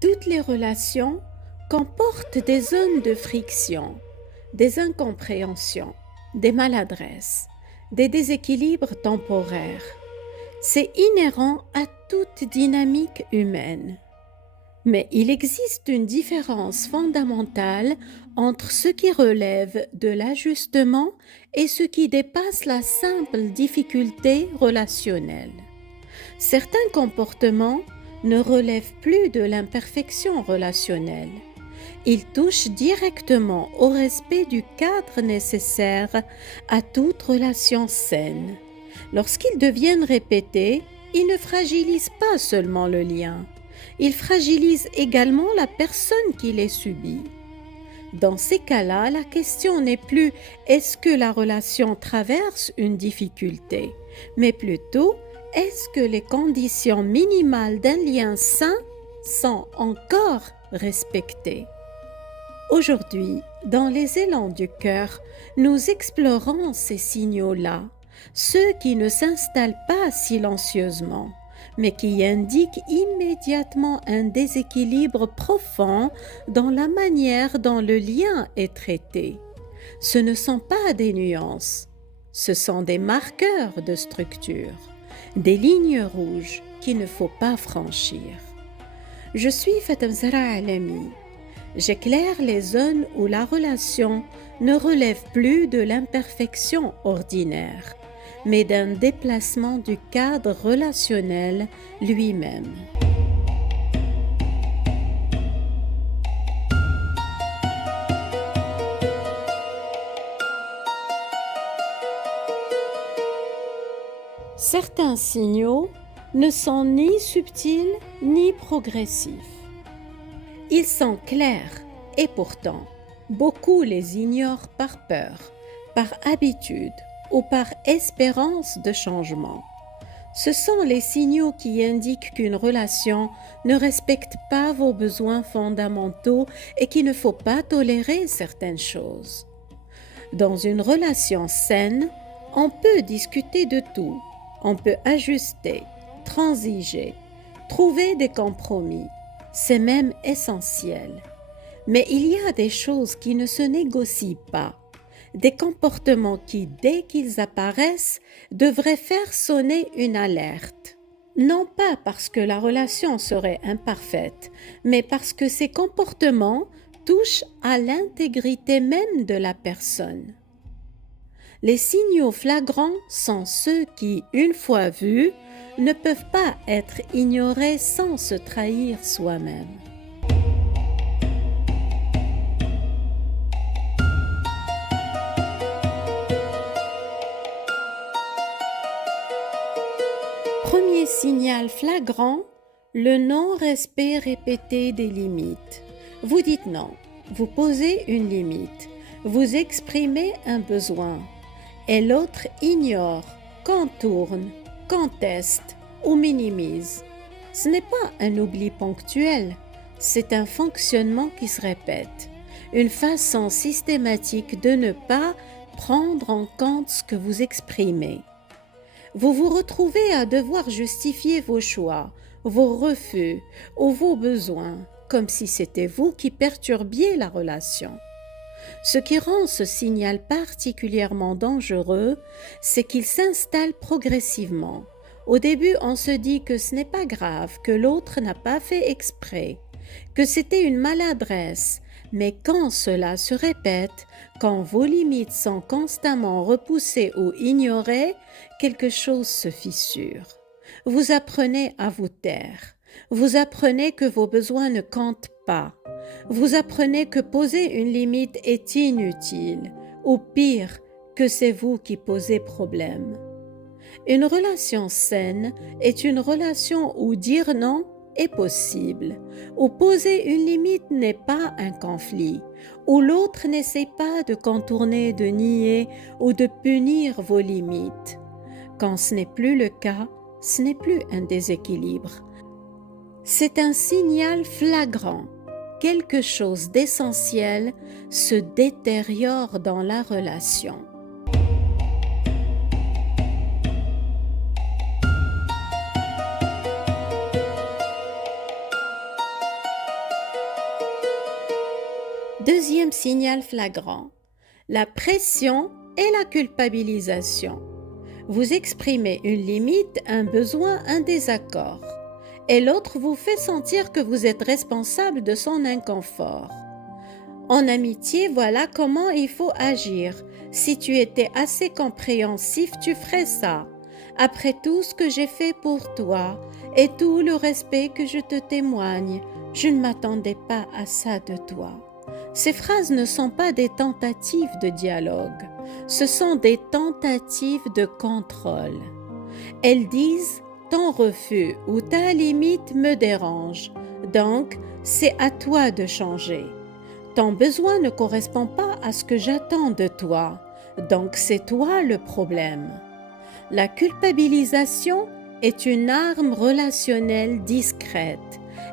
Toutes les relations comportent des zones de friction, des incompréhensions, des maladresses, des déséquilibres temporaires. C'est inhérent à toute dynamique humaine. Mais il existe une différence fondamentale entre ce qui relève de l'ajustement et ce qui dépasse la simple difficulté relationnelle. Certains comportements ne relèvent plus de l'imperfection relationnelle. Ils touchent directement au respect du cadre nécessaire à toute relation saine. Lorsqu'ils deviennent répétés, ils ne fragilisent pas seulement le lien, ils fragilisent également la personne qui les subit. Dans ces cas-là, la question n'est plus est-ce que la relation traverse une difficulté, mais plutôt est-ce que les conditions minimales d'un lien sain sont encore respectées. Aujourd'hui, dans les élans du cœur, nous explorons ces signaux-là, ceux qui ne s'installent pas silencieusement, mais qui indiquent immédiatement un déséquilibre profond dans la manière dont le lien est traité. Ce ne sont pas des nuances, ce sont des marqueurs de structure, des lignes rouges qu'il ne faut pas franchir. Je suis Fatem Zahra Alami. J'éclaire les zones où la relation ne relève plus de l'imperfection ordinaire, mais d'un déplacement du cadre relationnel lui-même. Certains signaux ne sont ni subtils ni progressifs. Ils sont clairs et pourtant, beaucoup les ignorent par peur, par habitude ou par espérance de changement. Ce sont les signaux qui indiquent qu'une relation ne respecte pas vos besoins fondamentaux et qu'il ne faut pas tolérer certaines choses. Dans une relation saine, on peut discuter de tout, on peut ajuster, transiger, trouver des compromis. C'est même essentiel. Mais il y a des choses qui ne se négocient pas, des comportements qui, dès qu'ils apparaissent, devraient faire sonner une alerte. Non pas parce que la relation serait imparfaite, mais parce que ces comportements touchent à l'intégrité même de la personne. Les signaux flagrants sont ceux qui, une fois vus, ne peuvent pas être ignorés sans se trahir soi-même. Premier signal flagrant, le non-respect répété des limites. Vous dites non, vous posez une limite, vous exprimez un besoin, et l'autre ignore, contourne, conteste ou minimise. Ce n'est pas un oubli ponctuel, c'est un fonctionnement qui se répète, une façon systématique de ne pas prendre en compte ce que vous exprimez. Vous vous retrouvez à devoir justifier vos choix, vos refus ou vos besoins, comme si c'était vous qui perturbiez la relation. Ce qui rend ce signal particulièrement dangereux, c'est qu'il s'installe progressivement. Au début, on se dit que ce n'est pas grave, que l'autre n'a pas fait exprès, que c'était une maladresse. Mais quand cela se répète, quand vos limites sont constamment repoussées ou ignorées, quelque chose se fissure. Vous apprenez à vous taire. Vous apprenez que vos besoins ne comptent pas. Vous apprenez que poser une limite est inutile, ou pire, que c'est vous qui posez problème. Une relation saine est une relation où dire non est possible, où poser une limite n'est pas un conflit, où l'autre n'essaie pas de contourner, de nier ou de punir vos limites. Quand ce n'est plus le cas, ce n'est plus un déséquilibre. C'est un signal flagrant. Quelque chose d'essentiel se détériore dans la relation. Deuxième signal flagrant, la pression et la culpabilisation. Vous exprimez une limite, un besoin, un désaccord, et l'autre vous fait sentir que vous êtes responsable de son inconfort. En amitié, voilà comment il faut agir. Si tu étais assez compréhensif, tu ferais ça. Après tout ce que j'ai fait pour toi et tout le respect que je te témoigne, je ne m'attendais pas à ça de toi. Ces phrases ne sont pas des tentatives de dialogue, ce sont des tentatives de contrôle. Elles disent « ton refus ou ta limite me dérange, donc c'est à toi de changer. Ton besoin ne correspond pas à ce que j'attends de toi, donc c'est toi le problème. » La culpabilisation est une arme relationnelle discrète.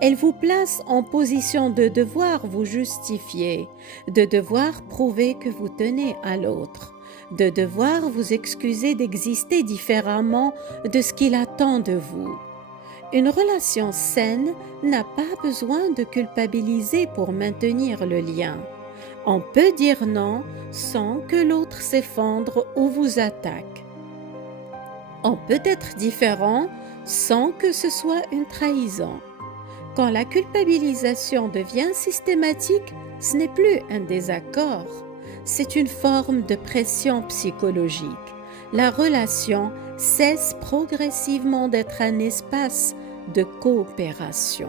Elle vous place en position de devoir vous justifier, de devoir prouver que vous tenez à l'autre, de devoir vous excuser d'exister différemment de ce qu'il attend de vous. Une relation saine n'a pas besoin de culpabiliser pour maintenir le lien. On peut dire non sans que l'autre s'effondre ou vous attaque. On peut être différent sans que ce soit une trahison. Quand la culpabilisation devient systématique, ce n'est plus un désaccord, c'est une forme de pression psychologique. La relation cesse progressivement d'être un espace de coopération.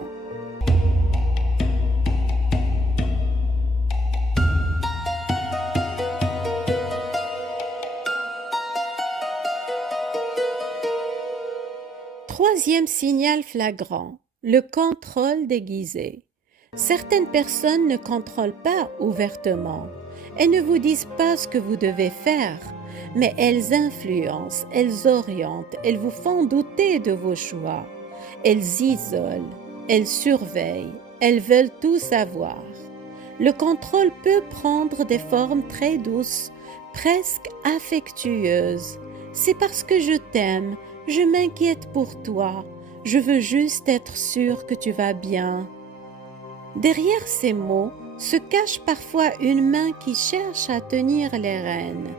Troisième signal flagrant, le contrôle déguisé. Certaines personnes ne contrôlent pas ouvertement. Elles ne vous disent pas ce que vous devez faire, mais elles influencent, elles orientent, elles vous font douter de vos choix. Elles isolent, elles surveillent, elles veulent tout savoir. Le contrôle peut prendre des formes très douces, presque affectueuses. C'est parce que je t'aime, je m'inquiète pour toi, je veux juste être sûre que tu vas bien. Derrière ces mots se cache parfois une main qui cherche à tenir les rênes.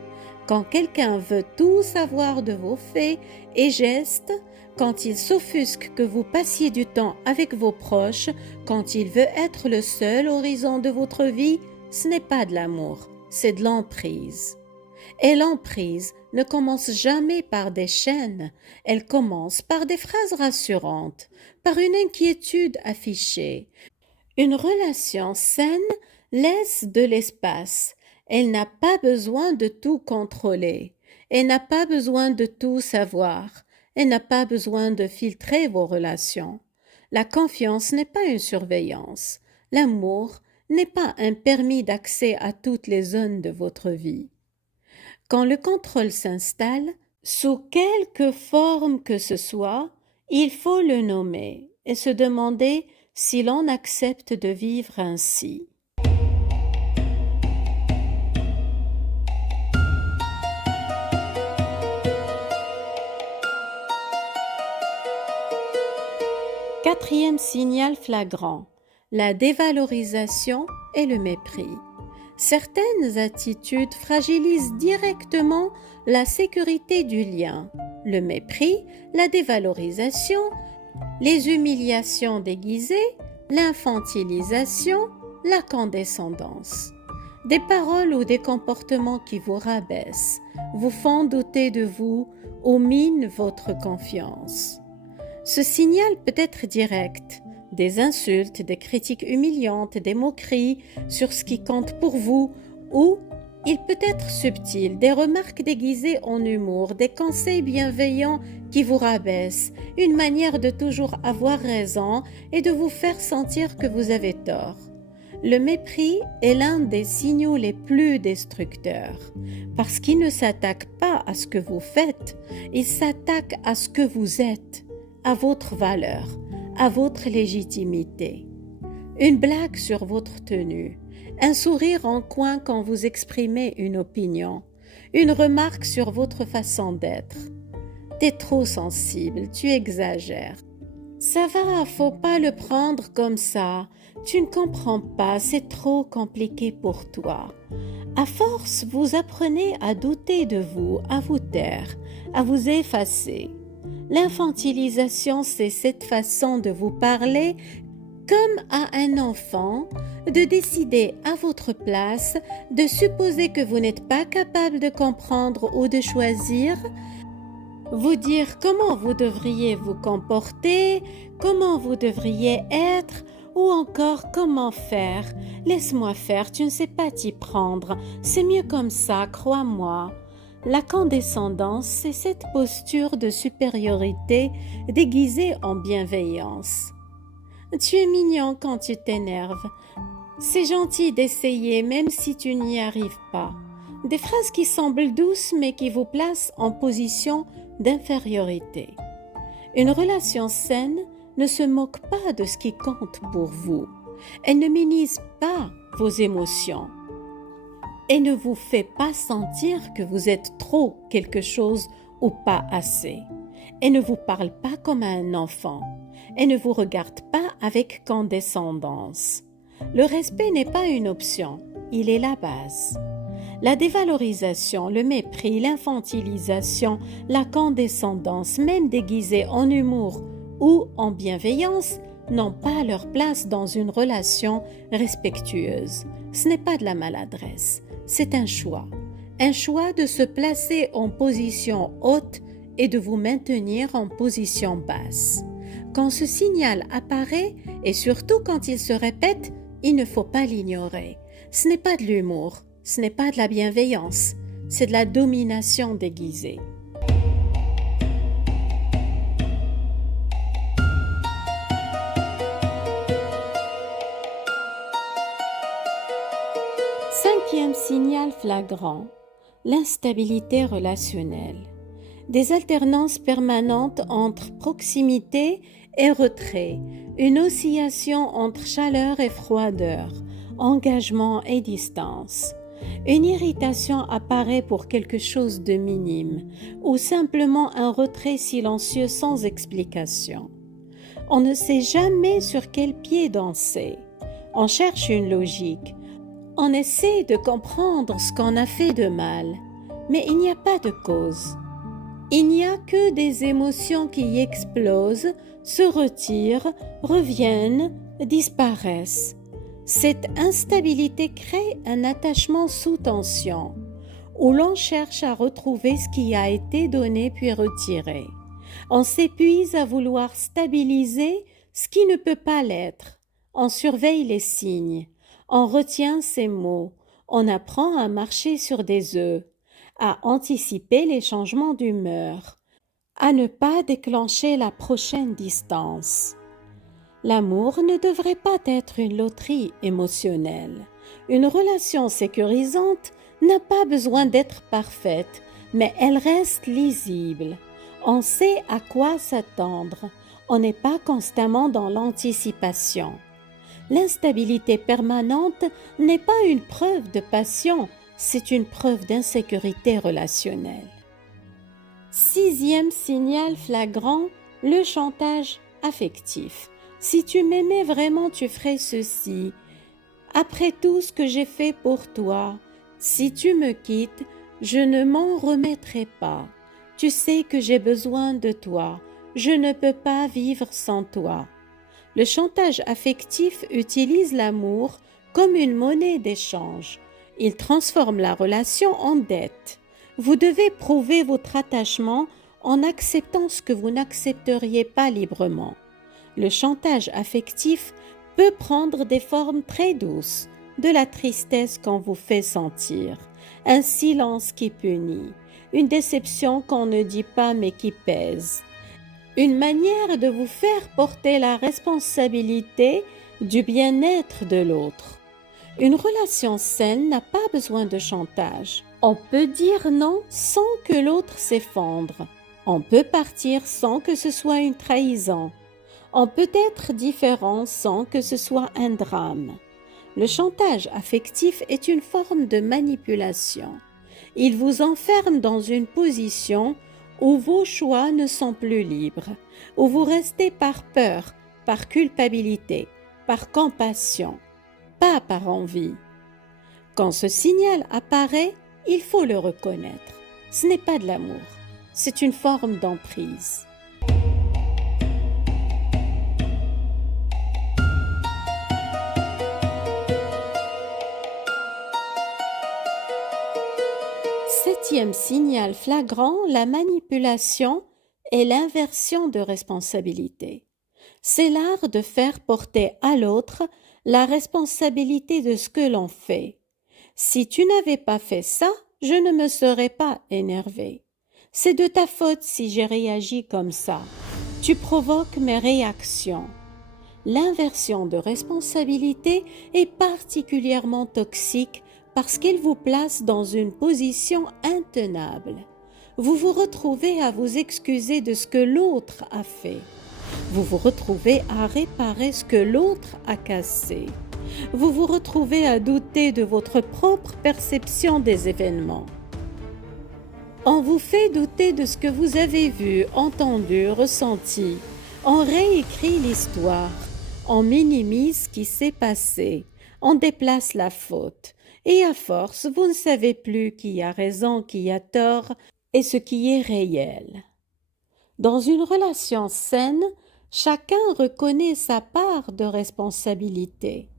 Quand quelqu'un veut tout savoir de vos faits et gestes, quand il s'offusque que vous passiez du temps avec vos proches, quand il veut être le seul horizon de votre vie, ce n'est pas de l'amour, c'est de l'emprise. Et l'emprise ne commence jamais par des chaînes, elle commence par des phrases rassurantes, par une inquiétude affichée. Une relation saine laisse de l'espace. Elle n'a pas besoin de tout contrôler. Elle n'a pas besoin de tout savoir. Elle n'a pas besoin de filtrer vos relations. La confiance n'est pas une surveillance. L'amour n'est pas un permis d'accès à toutes les zones de votre vie. Quand le contrôle s'installe, sous quelque forme que ce soit, il faut le nommer et se demander si l'on accepte de vivre ainsi. Quatrième signal flagrant, la dévalorisation et le mépris. Certaines attitudes fragilisent directement la sécurité du lien. Le mépris, la dévalorisation, les humiliations déguisées, l'infantilisation, la condescendance. Des paroles ou des comportements qui vous rabaissent, vous font douter de vous ou minent votre confiance. Ce signal peut être direct, des insultes, des critiques humiliantes, des moqueries sur ce qui compte pour vous, ou il peut être subtil, des remarques déguisées en humour, des conseils bienveillants qui vous rabaissent, une manière de toujours avoir raison et de vous faire sentir que vous avez tort. Le mépris est l'un des signaux les plus destructeurs, parce qu'il ne s'attaque pas à ce que vous faites, il s'attaque à ce que vous êtes, à votre valeur, à votre légitimité. Une blague sur votre tenue, un sourire en coin quand vous exprimez une opinion, une remarque sur votre façon d'être. T'es trop sensible, tu exagères. Ça va, faut pas le prendre comme ça. Tu ne comprends pas, c'est trop compliqué pour toi. À force, vous apprenez à douter de vous, à vous taire, à vous effacer. L'infantilisation, c'est cette façon de vous parler comme à un enfant, de décider à votre place, de supposer que vous n'êtes pas capable de comprendre ou de choisir, vous dire comment vous devriez vous comporter, comment vous devriez être, ou encore comment faire. Laisse-moi faire, tu ne sais pas t'y prendre, c'est mieux comme ça, crois-moi. La condescendance, c'est cette posture de supériorité déguisée en bienveillance. Tu es mignon quand tu t'énerves. C'est gentil d'essayer même si tu n'y arrives pas. Des phrases qui semblent douces mais qui vous placent en position d'infériorité. Une relation saine ne se moque pas de ce qui compte pour vous. Elle ne minimise pas vos émotions et ne vous fait pas sentir que vous êtes trop quelque chose ou pas assez. Elle ne vous parle pas comme à un enfant. Elle ne vous regarde pas avec condescendance. Le respect n'est pas une option, il est la base. La dévalorisation, le mépris, l'infantilisation, la condescendance, même déguisée en humour ou en bienveillance, n'ont pas leur place dans une relation respectueuse. Ce n'est pas de la maladresse, c'est un choix. Un choix de se placer en position haute et de vous maintenir en position basse. Quand ce signal apparaît, et surtout quand il se répète, il ne faut pas l'ignorer. Ce n'est pas de l'humour, ce n'est pas de la bienveillance, c'est de la domination déguisée. Cinquième signal flagrant, l'instabilité relationnelle. Des alternances permanentes entre proximité et retrait, une oscillation entre chaleur et froideur, engagement et distance. Une irritation apparaît pour quelque chose de minime ou simplement un retrait silencieux sans explication. On ne sait jamais sur quel pied danser. On cherche une logique. On essaie de comprendre ce qu'on a fait de mal, mais il n'y a pas de cause. Il n'y a que des émotions qui explosent, se retirent, reviennent, disparaissent. Cette instabilité crée un attachement sous tension, où l'on cherche à retrouver ce qui a été donné puis retiré. On s'épuise à vouloir stabiliser ce qui ne peut pas l'être. On surveille les signes, on retient ses mots, on apprend à marcher sur des œufs, à anticiper les changements d'humeur, à ne pas déclencher la prochaine distance. L'amour ne devrait pas être une loterie émotionnelle. Une relation sécurisante n'a pas besoin d'être parfaite, mais elle reste lisible. On sait à quoi s'attendre. On n'est pas constamment dans l'anticipation. L'instabilité permanente n'est pas une preuve de passion, c'est une preuve d'insécurité relationnelle. Sixième signal flagrant, le chantage affectif. Si tu m'aimais vraiment, tu ferais ceci. Après tout ce que j'ai fait pour toi, si tu me quittes, je ne m'en remettrai pas. Tu sais que j'ai besoin de toi. Je ne peux pas vivre sans toi. Le chantage affectif utilise l'amour comme une monnaie d'échange. Il transforme la relation en dette. Vous devez prouver votre attachement en acceptant ce que vous n'accepteriez pas librement. Le chantage affectif peut prendre des formes très douces, de la tristesse qu'on vous fait sentir, un silence qui punit, une déception qu'on ne dit pas mais qui pèse, une manière de vous faire porter la responsabilité du bien-être de l'autre. Une relation saine n'a pas besoin de chantage. On peut dire non sans que l'autre s'effondre. On peut partir sans que ce soit une trahison. On peut être différent sans que ce soit un drame. Le chantage affectif est une forme de manipulation. Il vous enferme dans une position où vos choix ne sont plus libres, où vous restez par peur, par culpabilité, par compassion, pas par envie. Quand ce signal apparaît, il faut le reconnaître. Ce n'est pas de l'amour, c'est une forme d'emprise. Septième signal flagrant, la manipulation et l'inversion de responsabilité. C'est l'art de faire porter à l'autre la responsabilité de ce que l'on fait. Si tu n'avais pas fait ça, je ne me serais pas énervé. C'est de ta faute si j'ai réagi comme ça. Tu provoques mes réactions. L'inversion de responsabilité est particulièrement toxique parce qu'elle vous place dans une position intenable. Vous vous retrouvez à vous excuser de ce que l'autre a fait. Vous vous retrouvez à réparer ce que l'autre a cassé. Vous vous retrouvez à douter de votre propre perception des événements. On vous fait douter de ce que vous avez vu, entendu, ressenti. On réécrit l'histoire. On minimise ce qui s'est passé. On déplace la faute. Et à force, vous ne savez plus qui a raison, qui a tort et ce qui est réel. Dans une relation saine, chacun reconnaît sa part de responsabilité.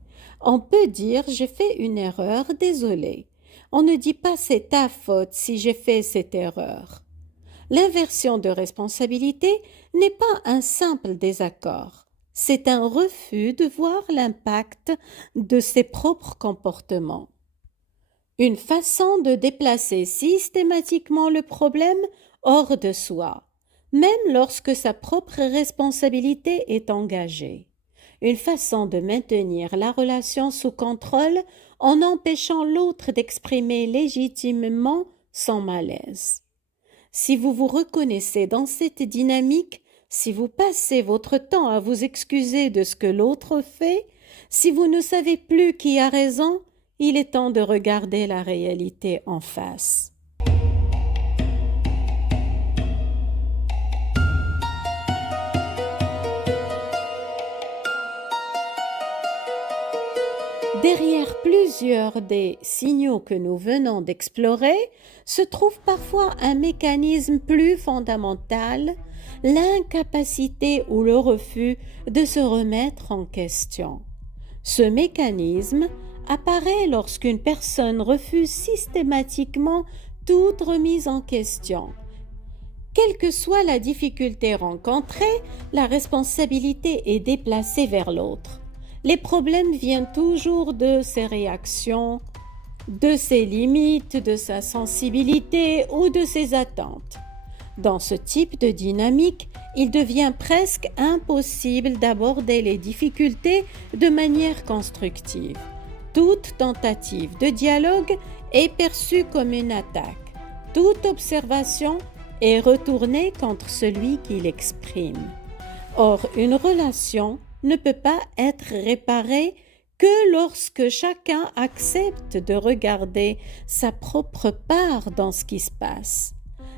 On peut dire « j'ai fait une erreur, désolé ». On ne dit pas « c'est ta faute si j'ai fait cette erreur ». L'inversion de responsabilité n'est pas un simple désaccord. C'est un refus de voir l'impact de ses propres comportements. Une façon de déplacer systématiquement le problème hors de soi, même lorsque sa propre responsabilité est engagée. Une façon de maintenir la relation sous contrôle en empêchant l'autre d'exprimer légitimement son malaise. Si vous vous reconnaissez dans cette dynamique, si vous passez votre temps à vous excuser de ce que l'autre fait, si vous ne savez plus qui a raison, il est temps de regarder la réalité en face. Derrière plusieurs des signaux que nous venons d'explorer se trouve parfois un mécanisme plus fondamental, l'incapacité ou le refus de se remettre en question. Ce mécanisme apparaît lorsqu'une personne refuse systématiquement toute remise en question. Quelle que soit la difficulté rencontrée, la responsabilité est déplacée vers l'autre. Les problèmes viennent toujours de ses réactions, de ses limites, de sa sensibilité ou de ses attentes. Dans ce type de dynamique, il devient presque impossible d'aborder les difficultés de manière constructive. Toute tentative de dialogue est perçue comme une attaque. Toute observation est retournée contre celui qui l'exprime. Or, une relation ne peut pas être réparée que lorsque chacun accepte de regarder sa propre part dans ce qui se passe.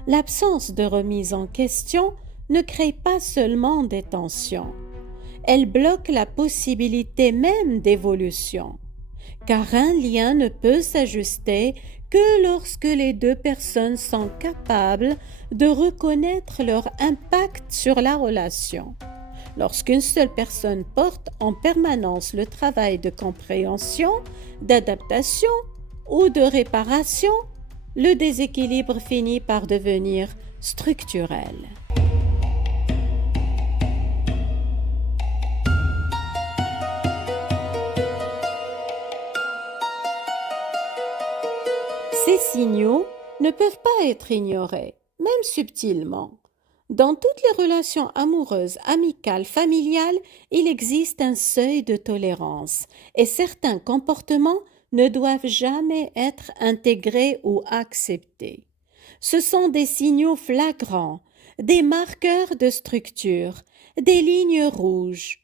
L'absence de remise en question ne crée pas seulement des tensions, elle bloque la possibilité même d'évolution, car un lien ne peut s'ajuster que lorsque les deux personnes sont capables de reconnaître leur impact sur la relation. Lorsqu'une seule personne porte en permanence le travail de compréhension, d'adaptation ou de réparation, le déséquilibre finit par devenir structurel. Ces signaux ne peuvent pas être ignorés, même subtilement. Dans toutes les relations amoureuses, amicales, familiales, il existe un seuil de tolérance et certains comportements ne doivent jamais être intégrés ou acceptés. Ce sont des signaux flagrants, des marqueurs de structure, des lignes rouges.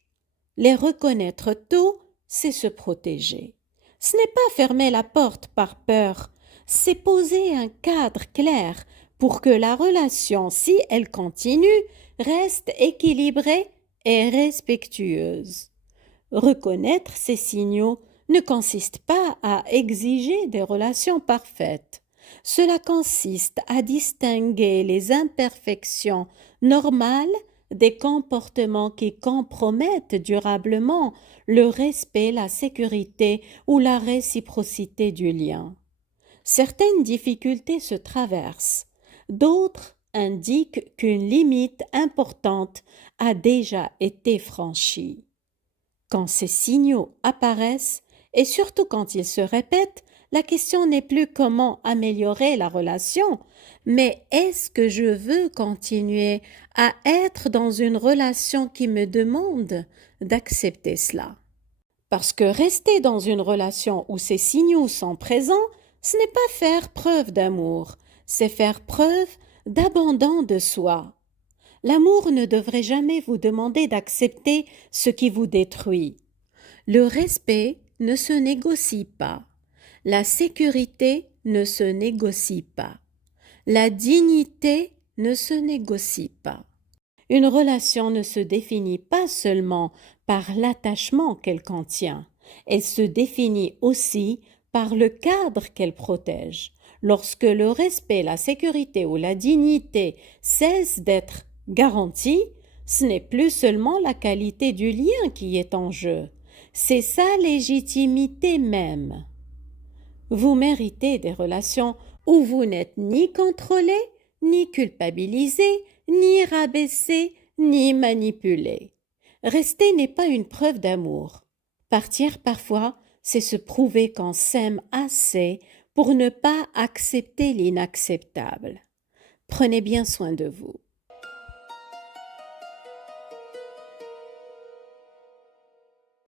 Les reconnaître tôt, c'est se protéger. Ce n'est pas fermer la porte par peur, c'est poser un cadre clair pour que la relation, si elle continue, reste équilibrée et respectueuse. Reconnaître ces signaux ne consiste pas à exiger des relations parfaites. Cela consiste à distinguer les imperfections normales des comportements qui compromettent durablement le respect, la sécurité ou la réciprocité du lien. Certaines difficultés se traversent, d'autres indiquent qu'une limite importante a déjà été franchie. Quand ces signaux apparaissent, et surtout quand ils se répètent, la question n'est plus comment améliorer la relation, mais est-ce que je veux continuer à être dans une relation qui me demande d'accepter cela? Parce que rester dans une relation où ces signaux sont présents, ce n'est pas faire preuve d'amour, c'est faire preuve d'abandon de soi. L'amour ne devrait jamais vous demander d'accepter ce qui vous détruit. Le respect ne se négocie pas. La sécurité ne se négocie pas. La dignité ne se négocie pas. Une relation ne se définit pas seulement par l'attachement qu'elle contient, elle se définit aussi par le cadre qu'elle protège. Lorsque le respect, la sécurité ou la dignité cessent d'être garantis, ce n'est plus seulement la qualité du lien qui est en jeu, c'est sa légitimité même. Vous méritez des relations où vous n'êtes ni contrôlé, ni culpabilisé, ni rabaissé, ni manipulé. Rester n'est pas une preuve d'amour. Partir parfois, c'est se prouver qu'on s'aime assez pour ne pas accepter l'inacceptable. Prenez bien soin de vous.